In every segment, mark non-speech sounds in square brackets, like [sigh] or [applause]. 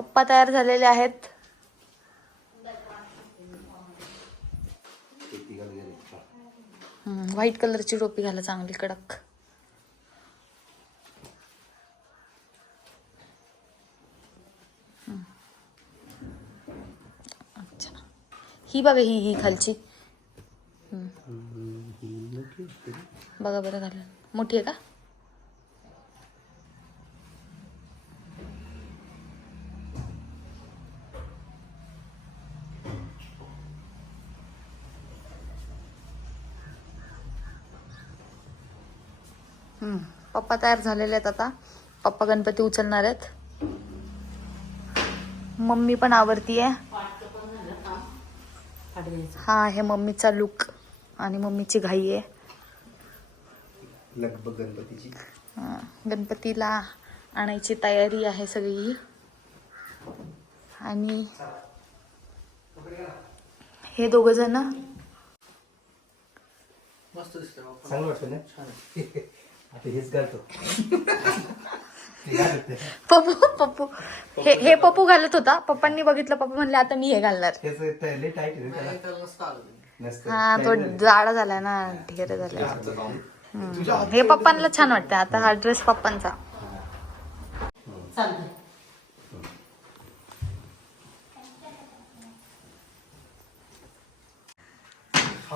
पप्पा तयार झालेले आहेत. व्हाईट कलरची टोपी घाला चांगली कडक. अच्छा. ही बघा ही ही खालची. बघा बरं घालून मोठी आहे का? तयार झालेले आहेत आता. पप्पा गणपती उचलणार आहेत. मम्मी पण आवडती आहे. हा आहे मम्मीचा लुक आणि मम्मीची घाई आहे. लगभग गणपतीची. हा, गणपतीला आणायची तयारी आहे सगळी. आणि हे दोघ जण. वाटतं ना? आता हेच घालतो. ते घालत नाही. पप्पू पप्पू. हे हे पप्पू घालत होता. पप्पांनी बघितलं. पप्पा म्हणले आता मी हे घालणार. हेच ते लय टाईट आहे ना त्याला? नसतं. हा तो टाईट झालं. जाडा झालाय ना. ढेर झालाय. हम्म. हे पप्पांना छान वाटतं आता हा ड्रेस पप्पांचा.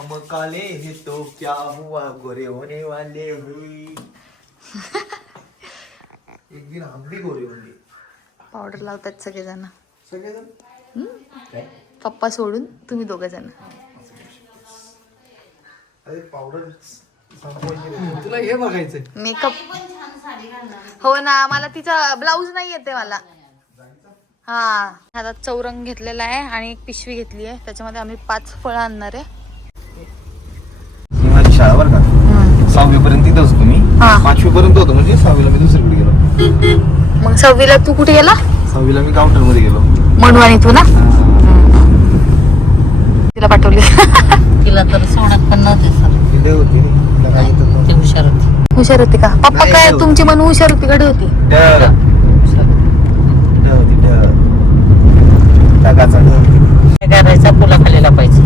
हम काले है तो क्या हुआ? गोरे होने वाले हुई [laughs] एक दिन हम भी गोरे होंगे। पावडर लावतात सगळेजण. सगळेजण? काय? पप्पा सोडून तुम्ही दोघ जण अरे पावडर तुला हे बघायचं मेकअप. हो ना मला तिचा ब्लाऊज नाही येते मला. हा. आता चौरंग घेतलेला आहे आणि एक पिशवी घेतली आहे. त्याच्यामध्ये आम्ही पाच फळं आणणार आहे ही माझी शाळा बरं का सहावी पर्यंत तिथं होतो मी हा. पाचवी पर्यंत होतो म्हणजे सहावीला मी दुसरीकडे गेलो. मग सहावीला तू कुठे गेला? सहावीला मी काउंटरमध्ये गेलो. मधुवानी तू ना? तिला पाठवली. तिला तर सोडत पण नव्हते सर. होती. ते हुशार होती. हुशार होती का? पप्पा काय. तुमची म्हणून हुशार होती कडे होती. करायचा पुला खाली पाहिजे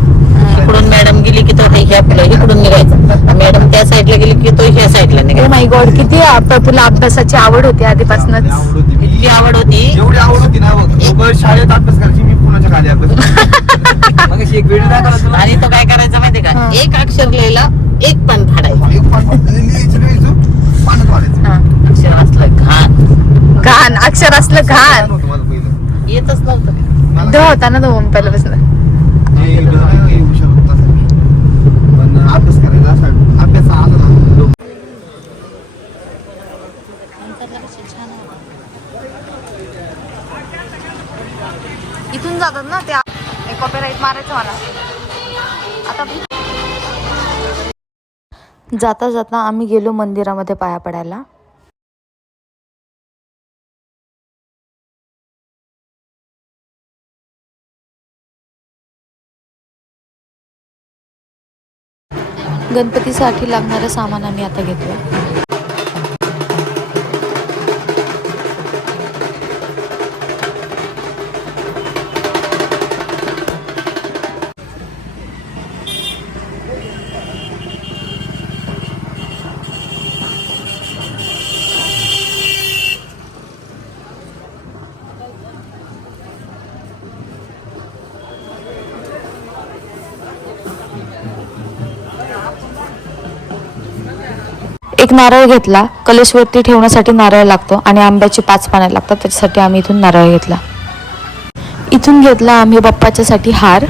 इकडून मॅडम गेली की तो ह्या पुला इकडून निघायचा. मॅडम त्या साईडला गेली की तो ह्या साईडला ओ निघायचा माय गॉड किती आप- तुला अभ्यासाची आवड होती आधीपासूनच? आवड होती मी. इतकी आवड होती. एवढी आवड होती ना बघ. लोकं शाळेत अभ्यास करायची मी पुण्याच्या खाली अभ्यास करायचो. [laughs] एक व्हिडिओ दाखवला तुला आणि तो काय करायचा माहितीये हा. का एक अक्षर लिहिला एक पण फाडायचा. एक पान लिहायचं लिहायचं पाण्यात वाढायचं हा. अक्षर असलं घाण. घाण अक्षर असलं घाण. होतं माझं पहिलं. येतच नव्हतं. मला द होता ना तो पहिल्यापासून. जाता जाता आम्ही गेलो मंदिरामध्ये पाया पडायला. गणपतीसाठी लागणारं सामान आम्ही आता घेतोय. एक नारळ घेतला कलशवरती ठेवण्यासाठी नारळ लागतो आणि आंब्याची पाच पानं लागतात त्याच्यासाठी आम्ही इथून नारळ घेतला. इथून घेतला आम्ही बाप्पाच्यासाठी हार.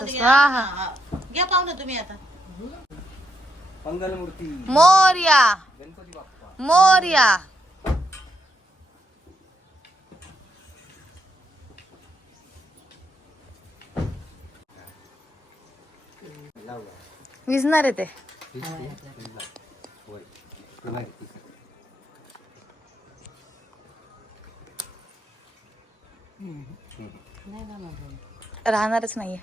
हा हा. हा. घ्या पाहुणे तुम्ही आता. मंगलमूर्ती. मोर्या. गणपती बाप्पा. मोर्या. विजणार आहे ते. राहणारच नाहीये.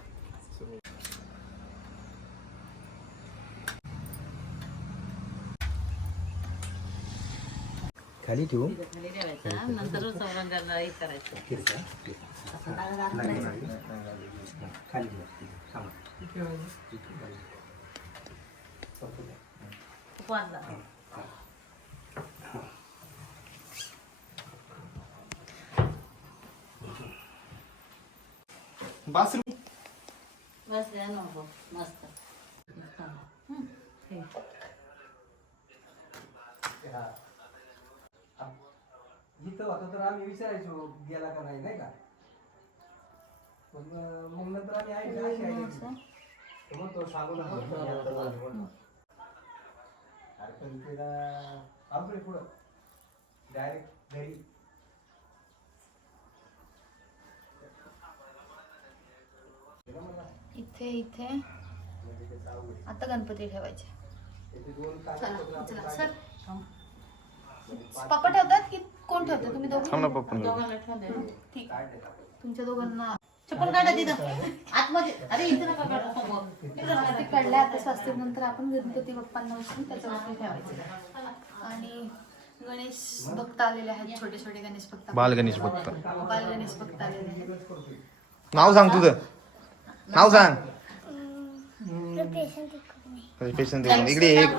खाली ठेवू? नंतर हे. बाथरूम बस द्या ना हो. मस्त. हे. इथं होतं तर आम्ही विचारायचो गेला का नाही नाही का? मग मग नंतर आम्ही ऐकलं अशी ऐकायची. मग तो सांगू नका मी आता झालो म्हणून. अरे पण तिला पुढं. डायरेक्ट घरी. इथे इथे. आता गणपती ठेवायचे. त्याचे दोन चला चला सर. पप्पा ठेवतात की कोण ठेवतं? तुम्ही दोघं. ठीक तुमच्या दोघांना. चप्पल काढा तिथं. आतमध्ये. अरे इथे नका काढा. ते काढल्या आता स्वस्तिक नंतर आपण गणपती बाप्पांना उचलून त्याच्यावरती ठेवायचे. आणि गणेश भक्त आलेले आहेत छोटे छोटे गणेश भक्त. बाल गणेश भक्त. बाल गणेश भक्त आलेले आहेत. नाव सांग तुझं. नाव सांग. पेशंट इकडे ये, एक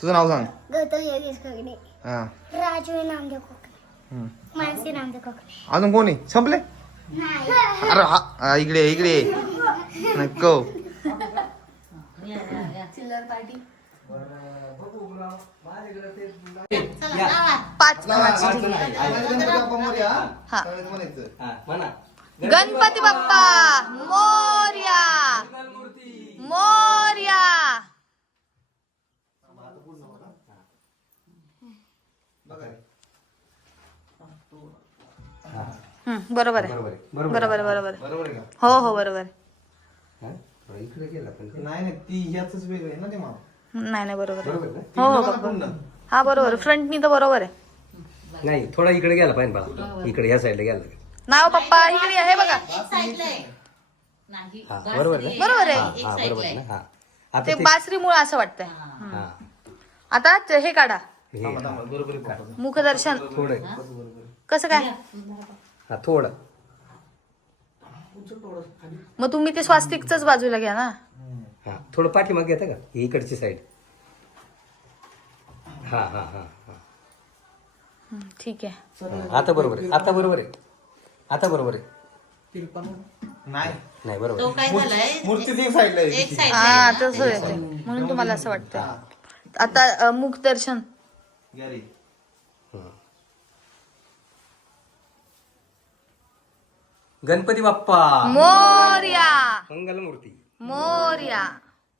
तुझं नाव सांग. गौतम योगेश कोकणे हा. राजू कोकणे हम्म. मानसी नामदेव कोकणे अजून कोणी संपले अरे हा हा, इकडे इकडे. नको या, या, या. चिल्लर पार्टी बघू गुलाब. माझ्याकडे ते चला, लावा. पाच नावाची दिली. हा. म्हणा गणपती बाप्पा मोर्या मोर्या हम्म, बरोबर आहे. बरोबर आहे. बरोबर आहे. बरोबर आहे हो हो बरोबर आहे. का हा? इकडे गेला पण नाही नाही ती ह्याच वेगळं आहे ना ते माप. नाही नाही बरोबर आहे. बरोबर ना? हो हो बरोबर. हा बरोबर फ्रंटनी तर बरोबर आहे. नाही थोडा इकडे गेला पाहिजे बाळा. इकडे या साईडला गेला. नाव पप्पा इकडे आहे बघा. हा, बरोबर. बरोबर आहे. हा, बरोबर आहे आहे. ना? हा. आता ते ते बासरी मुळे असं वाटतंय. हा. आता च- हे काढा. हे मुखदर्शन. थोडं आहे. कसं काय? हा थोडं. मग तुम्ही ते स्वास्तिकच बाजूला घ्या ना. हा थोडं पाठीमाग घेता का? ही इकडची साईड हा हा हा हा. हम्म, ठीक आहे. हा, आता बरोबर आहे आता बरोबर आहे. आता बरोबर आहे. नाही. नाही बरोबर तो आहे. काय झालाय? मूर्ती ती साईडला आहे एक साईड हा तसं आहे ते. म्हणून तुम्हाला असं वाटतं आता अ, घरी हं. गणपती बाप्पा मोर्या मंगलमूर्ती मोर्या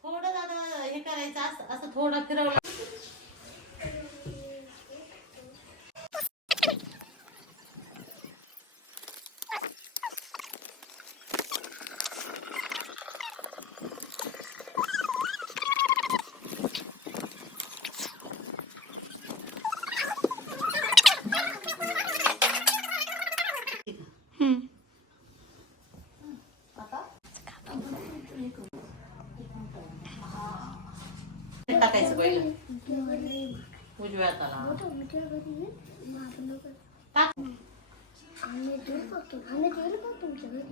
थोडं दादा हे करायचं असं असं थोडं फिरवलं टाकायचं पहिलं उजव्या हाताला टाक आम्ही दूर बघतो आम्ही दूर बघतो तुमच्या घरी मी तुम्हाला नाही का मग तुमच्या घरी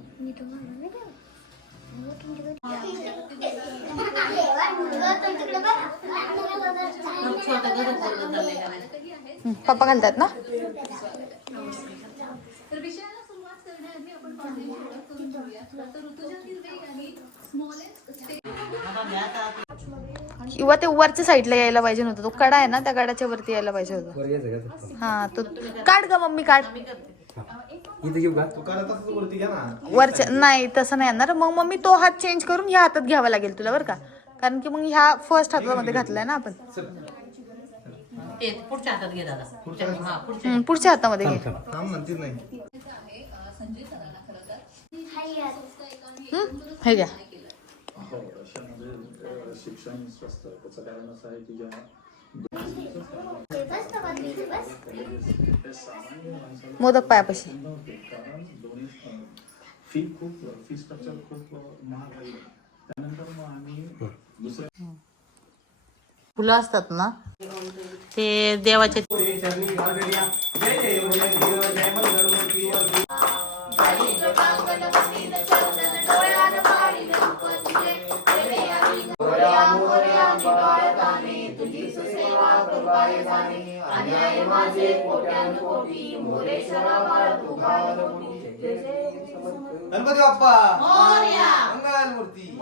मग छोटं घर बोललं करायचं पप्पा घालतात ना? किंवा ते वरच्या साईडला यायला पाहिजे नव्हतं. तो कडा आहे ना त्या कडाच्या वरती यायला पाहिजे होतं. वर यायचं का? हा तो काढ का मम्मी काढ. इथं घेऊ का? वरच्या नाही तसं नाही येणार. मग मग मी तो हात चेंज करून ह्या हातात घ्यावा लागेल तुला बरं का? कारण की मग ह्या फर्स्ट हातामध्ये घातलाय ना आपण. ते पुढच्या हातात घे दादा. पुढच्या हा पुढच्या हम्म, पुढच्या हातामध्ये घे. थांब. म्हणतील नाही. हम्म, हे घ्या. शिक्षण स्वस्त त्याचं कारण असं आहे की ज्या मोदक पायापाशी कारण दोन्ही फी खूप फी स्ट्रक्चर खूप महाग आहे त्यानंतर मग आम्ही दुसऱ्या फुलं असतात ना? ते देवाच्या गणपती बाप्पा. मंगल मूर्ती.